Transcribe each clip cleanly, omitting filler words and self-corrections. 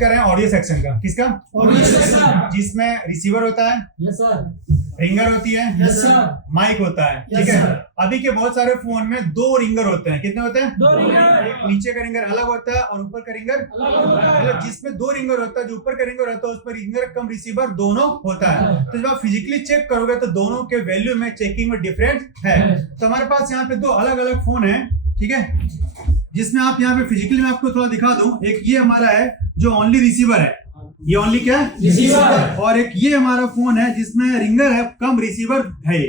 कर रहे हैं ऑडियो सेक्शन का। किसका? Audio section. जिसमें रिसीवर होता है, यस सर, रिंगर होती है, यस सर, माइक होता है, Yes, ठीक है। sir. अभी के बहुत सारे फोन में 2 रिंगर होते हैं। कितने होते हैं? 2 रिंगर। एक नीचे का रिंगर अलग होता है और ऊपर का रिंगर अलग होता है। मतलब जिसमें 2 रिंगर होता है, जो ऊपर का रिंगर होता है उस पर रिंगर कम रिसीवर दोनों होता है। तो जब आप फिजिकली चेक करोगे तो दोनों के वैल्यू में चेकिंग में डिफरेंस है। तो हमारे पास यहाँ पे 2 अलग अलग फोन है, ठीक है, जिसमें आप यहाँ पे फिजिकली मैं आपको थोड़ा दिखा दूं। एक ये हमारा है जो ओनली रिसीवर है, ये ओनली क्या है? रिसीवर। और एक ये हमारा फोन है जिसमें रिंगर है, कम रिसीवर है,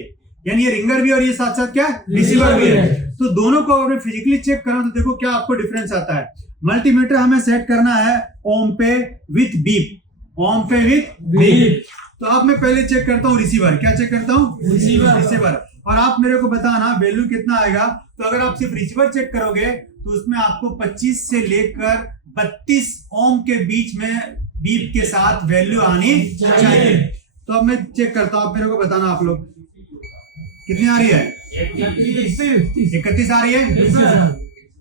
यानी ये रिंगर भी और ये साथ साथ क्या रिसीवर भी है। तो दोनों को अगर फिजिकली चेक करो तो देखो क्या आपको डिफरेंस आता है। मल्टीमीटर हमें सेट करना है ओम पे विथ बीप, ओम पे विथ बीप। तो आप मैं पहले चेक करता हूँ रिसीवर, क्या चेक करता हूँ? रिसीवर। और आप मेरे को बताना वैल्यू कितना आएगा। तो अगर आप सिर्फ रिसीवर चेक करोगे तो उसमें आपको 25 से लेकर 32 ओम के बीच में बीप के साथ वैल्यू आनी चाहिए। तो अब मैं चेक करता हूँ, आप मेरे को बताना आप लोग कितनी आ रही है? 31 आ रही है।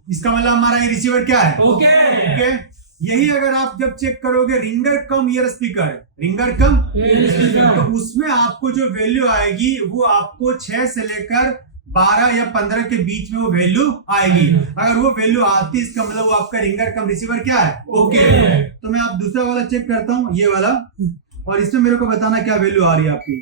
इसका मतलब हमारा ये रिसीवर क्या है? ओके। यही अगर आप जब चेक करोगे रिंगर कम ईयर स्पीकर, रिंगर कम तो उसमें आपको जो वैल्यू आएगी वो आपको 6 से लेकर 12 या 15 के बीच में वो वैल्यू आएगी। अगर वो वैल्यू आती है इसका मतलब वो आपका रिंगर कम रिसीवर क्या है? ओके। तो मैं आप दूसरा वाला चेक करता हूँ, ये वाला, और इसमें मेरे को बताना क्या वैल्यू आ रही है आपकी।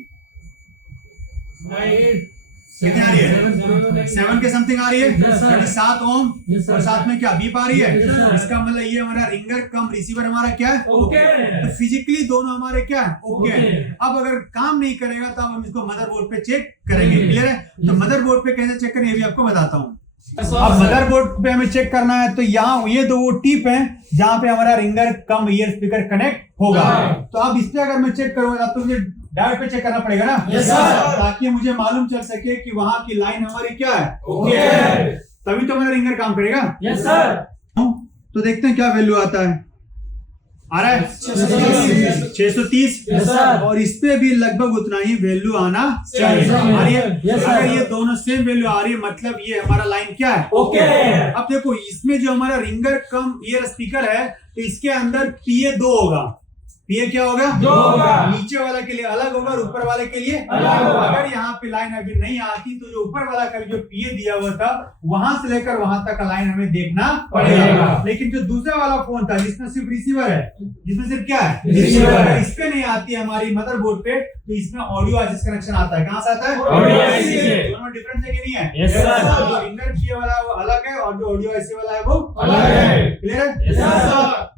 कितनी आ रही है? 7 के समथिंग आ रही है, यानी 7 ओम और साथ में क्या बीप आ रही है। इसका मतलब ये हमारा रिंगर कम रिसीवर हमारा क्या है? ओके। तो फिजिकली दोनों हमारे क्या है? ओके। अब अगर काम नहीं करेगा तो हम इसको मदरबोर्ड पे चेक करेंगे। क्लियर है? तो मदरबोर्ड पे कैसे चेक करें ये भी आपको बताता हूँ। अब मदरबोर्ड पे हमें चेक करना है तो यहाँ ये 2 टिप है जहाँ पे हमारा रिंगर कम ईयर स्पीकर कनेक्ट होगा। तो अब इस पे अगर मैं चेक करूंगा तो मुझे डायरेक्ट पे चेक करना पड़ेगा ना, ताकि मुझे मालूम चल सके कि वहां की लाइन हमारी क्या है। ओके। तभी तो मेरा रिंगर काम करेगा। Yes sir. तो देखते हैं क्या वैल्यू आता है। आ रहा है 630। और इस पे भी लगभग उतना ही वैल्यू आना चाहिए। आ रही है? अगर ये दोनों सेम वैल्यू आ रही है मतलब ये हमारा लाइन क्या है? ओके। अब देखो इसमें जो हमारा रिंगर कम ईयर स्पीकर है तो इसके अंदर PA 2 होगा। PA क्या होगा? 2 होगा। नीचे वाला के लिए अलग होगा और ऊपर वाले के लिए अलग होगा। अगर यहाँ पे लाइन अभी नहीं आती तो जो ऊपर वाला का जो PA दिया हुआ था वहां से लेकर वहां तक का लाइन हमें देखना पड़ेगा। लेकिन जो दूसरा वाला फोन था जिसमें सिर्फ रिसीवर है, जिसमें सिर्फ क्या है? रिसीवर। इस पे नहीं आती है हमारी मदरबोर्ड पे, तो इसमें ऑडियो आईसी कनेक्शन आता है। कहां से आता है? ऑडियो आईसी से। दोनों में डिफरेंस है कि नहीं है? Yes sir. जो रिंगर PA वाला वो अलग है और जो ऑडियो आईसी वाला है वो अलग है। क्लियर है? Yes sir.